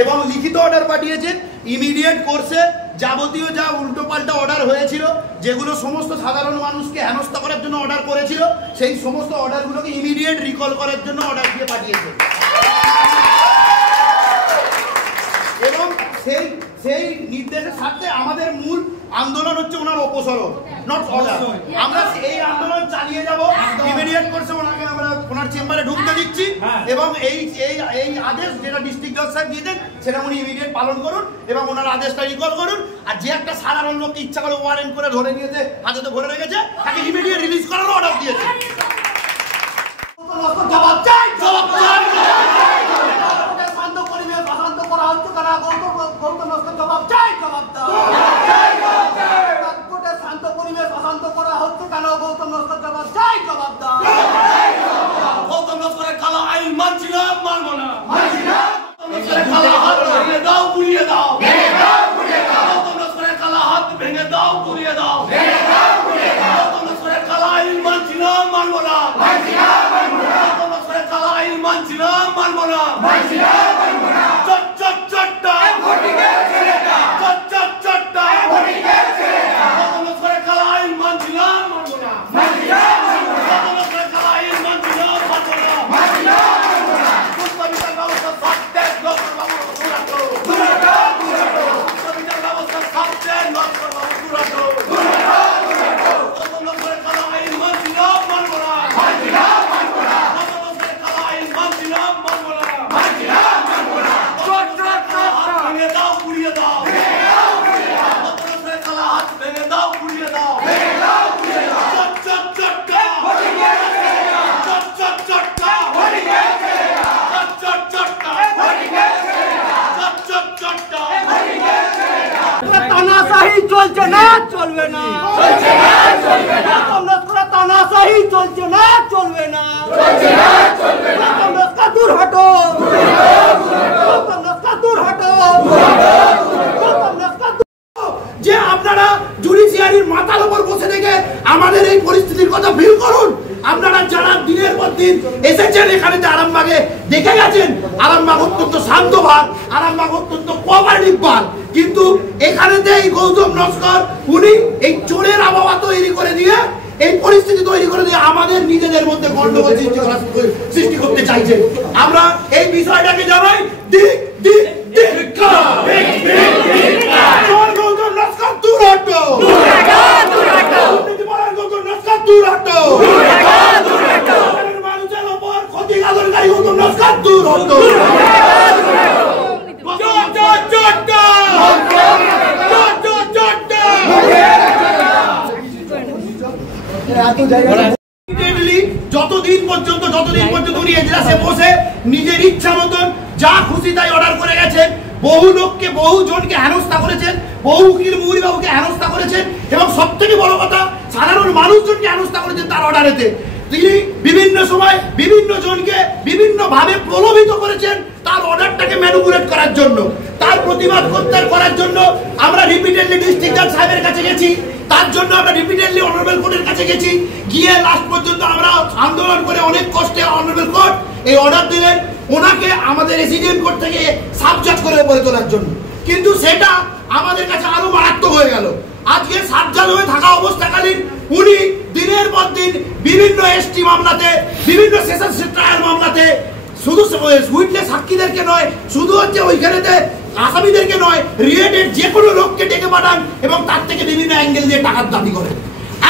এবং লিখিত অর্ডার পাঠিয়েছেন। ইমিডিয়েট কোর্সে যাবতীয় যা উল্টোপাল্টা অর্ডার হয়েছিল, যেগুলো সমস্ত সাধারণ মানুষকে হেনস্থা করার জন্য অর্ডার করেছিল, সেই সমস্ত অর্ডারগুলোকে ইমিডিয়েট রিকল করার জন্য অর্ডার দিয়ে পাঠিয়েছেন। এবং সেই নির্দেশের সাথে আমাদের মূল আন্দোলন হচ্ছে ওনার অপসারণ, নট অর্ডার। আমরা এই আন্দোলন চালিয়ে যাব। ইমিডিয়েট কোর্সে ওনাকে আমরা ওনার চেম্বারে ঢুকতে দিচ্ছি এবং এই আদেশ যেটা ডিস্ট্রিক্ট জজ সাহেব দিয়েছেন সেটা উনি ইমিডিয়েট পালন করুন এবং ওনার আদেশটা রিকল করুন। আর যে একটা সাধারণ লোককে ইচ্ছা করে ওয়ারেন্ট করে ধরে নিয়েছে, হাতে তো ভরে রেখেছে, তাকে ইমিডিয়েট রিলিজ করারও অর্ডার দিয়েছে। জবাব চাই, জবাব চাই। শান্ত পরিবেশ অশান্ত করা হচ্ছে, তারা গৌতম নস্কর জবাব চাই, জবাব দাও। শান্ত পরিবেশ অশান্ত করা হচ্ছে কেন? গৌতম নস্কর জবাব চাই, জবাব দাও। গৌতম নস্করের কালো আইন মানছি না, মানবো না, মানছি না। কালো হাত ভেঙে দাও, গুড়িয়ে দাও, গৌতম নস্করের কালো হাত ভেঙে দাও, গুড়িয়ে দাও। গৌতম নস্করের কালো আইন মানছি না, মানবো না, মানছি না, মানবো না। গৌতম নস্করের কালো আইন মানছি না, মানবো না, মানছি না, মানবো না। চট চট চটটা ঘটিকে ছেলেটা, চট চট চটটা ঘটিকে ছেলেটা। গৌতম নস্করের কালো আইন মানছি না, মানবো না, মানছি না, মানবো না। গৌতম নস্করের কালো আইন মানছি না, মানবো না, মানছি না, মানবো না। বিচার ব্যবস্থা থাকতে নস্কর বাবু দূরাটো, দূরাটো, দূরাটো। বিচার ব্যবস্থা থাকতে নস্কর বাবু দূরাটো, দূরাটো, দূরাটো। গৌতম নস্করের কালো আইন মানছি না, মানবো না, মানছি না, মানবো না। গৌতম নস্করের কালো আইন মানছি না, মানবো না, মানছি না, মানবো না। চট চট চট ভেঙে দাও, পুড়িয়ে দাও, ভেঙে দাও, পুড়িয়ে দাও। গৌতম নস্করের কালো হাত ভেঙে দাও, পুড়িয়ে দাও, ভেঙে দাও, পুড়িয়ে দাও। চট চট চটটা ঘটিকে ছেলেটা, চট চট চটটা ঘটিকে ছেলেটা, চট চট চটটা ঘটিকে ছেলেটা, চট চট চটটা ঘটিকে ছেলেটা। তানাশাহি চলছে না, চলবে না, চলছে না, চলবে না। গৌতম নস্কর তানাশাহি চলছে না, চলবে না, চলছে না, চলবে না। গৌতম নস্কর দূর হটো, দূর হটো, দূর হটো। গৌতম নস্কর দূর হটো, দূর হটো, দূর হটো। গৌতম নস্কর যে আপনারা জুডিশিয়ারির মাথার উপর বসে থেকে আমাদের এই পরিস্থিতির কথা ফিল করুন। আপনারা যারা দিনের পর দিন এসেছেন এখানে, আরামবাগে দেখে গেছেন, আরামবাগ অত্যন্ত শান্ত ভাগ, আরামবাগ অত্যন্ত কোঅপারেটিভ ভাগ। কিন্তু এখানেতে এই গৌতম নস্কর উনি এই চোরের আবহাওয়া তৈরি করে দিয়ে, এই পরিস্থিতি তৈরি করে দিয়ে আমাদের নিজেদের মধ্যে গন্ডগোল সৃষ্টি করতে চাইছে। আমরা এই বিষয়টাকে জানাই দিক দিক ধিক্কার, গৌতম নস্কর দূর হটো, দূর হটো, দূর হটো। গৌতম নস্কর দূর হটো, দূর হটো, দূর হটো। মানুষের উপর ক্ষতিকারী গৌতম নস্কর দূর হটো, দূর হটো, দূর হটো। চট চট চটটা, চট চট চটটা। যতদিন পর্যন্ত উনি এজলাসে বসে নিজের ইচ্ছা মতন যা খুশি তাই অর্ডার করে গেছেন, বহু লোককে বহু জনকে হেনস্থা করেছেন, বহু উকিল মুহুরী বাবুকে হেনস্থা করেছেন এবং সব থেকে বড় কথা সাধারণ মানুষজনকে হেনস্থা করেছেন তার অর্ডারেতে। তিনি বিভিন্ন সময় বিভিন্ন জনকে বিভিন্ন ভাবে প্রলোভিত করেছেন তার অর্ডারটাকে ম্যানিপুলেট করার জন্য। তার প্রতিবাদ করার জন্য আমরা রিপিটেডলি ডিস্ট্রিক্ট জাজ সাহেবের কাছে গেছি, তার জন্য আমরা রিপিটেডলি অনারেবল কোর্টের কাছে গেছি। গিয়ে লাস্ট পর্যন্ত আমরা আন্দোলন করে অনেক কষ্টে অনারেবল কোর্ট এই অর্ডার দিলেন ওনাকে আমাদের রেসিডেন্ট কোর্ট থেকে সাবজেক্ট করে বলে তোলার জন্য। কিন্তু সেটা আমাদের কাছে আরো মারাত্মক হয়ে গেল। আজকে সাবজেক্ট হয়ে থাকা অবস্থাকালীন উনি দিনের পর দিন বিভিন্ন এসটি মামলাতে, বিভিন্ন সেশন ট্রায়াল মামলাতে শুধু উইটনেস সাক্ষীদেরকে নয়, শুধু হচ্ছে ওইখানেতে আসামিদেরকে নয়, রিলেটেড যে কোনো লোককে ডেকে পাঠান এবং তার থেকে বিভিন্ন অ্যাঙ্গেল দিয়ে টাকার দাবি করেন।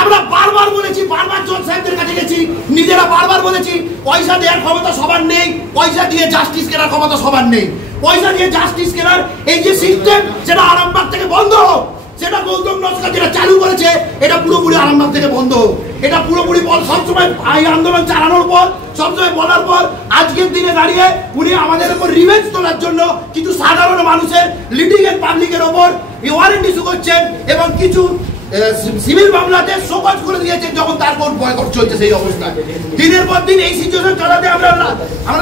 আমরা বারবার বলেছি, বারবার জজ সাহেবদের কাছে গেছি, নিজেরা বারবার বলেছি পয়সা দেওয়ার ক্ষমতা সবার নেই, পয়সা দিয়ে জাস্টিস কেনার ক্ষমতা সবার নেই। পয়সা দিয়ে জাস্টিস কেনার এই যে সিস্টেম সেটা আরামবাগ থেকে বন্ধ হোক। সেটা গৌতম নস্কর যেটা চালু করেছে এটা পুরোপুরি আরামবাগ থেকে বন্ধ হোক। এটা পুরোপুরি সবসময় এই আন্দোলন চালানোর পর, সবসময় বলার পর আজকের দিনে দাঁড়িয়ে উনি আমাদের উপর রিভেঞ্জ তোলার জন্য কিছু সাধারণ মানুষের লিটিগেন্ট পাবলিকের ওপর ওয়ারেন্ট ইস্যু করছেন এবং কিছু সিভিল মামলাতে শোকজ করে দিয়েছেন যখন তার কোর্ট বয়কট চলছে। সেই অবস্থায় দিনের পর দিন এই সিচুয়েশন চলাতে আমরা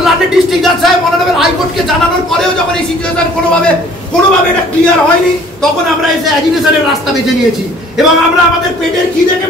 লন্ডন ডিস্ট্রিক্ট জাজ সাহেব অনারেবল হাইকোর্টকে জানানোর পরেও যখন এই সিচুয়েশন কোনোভাবে এটা ক্লিয়ার হয়নি, তখন আমরা এসে অ্যাজিটেশনের রাস্তা বেছে নিয়েছি এবং আমরা আমাদের পেটের খিদেকে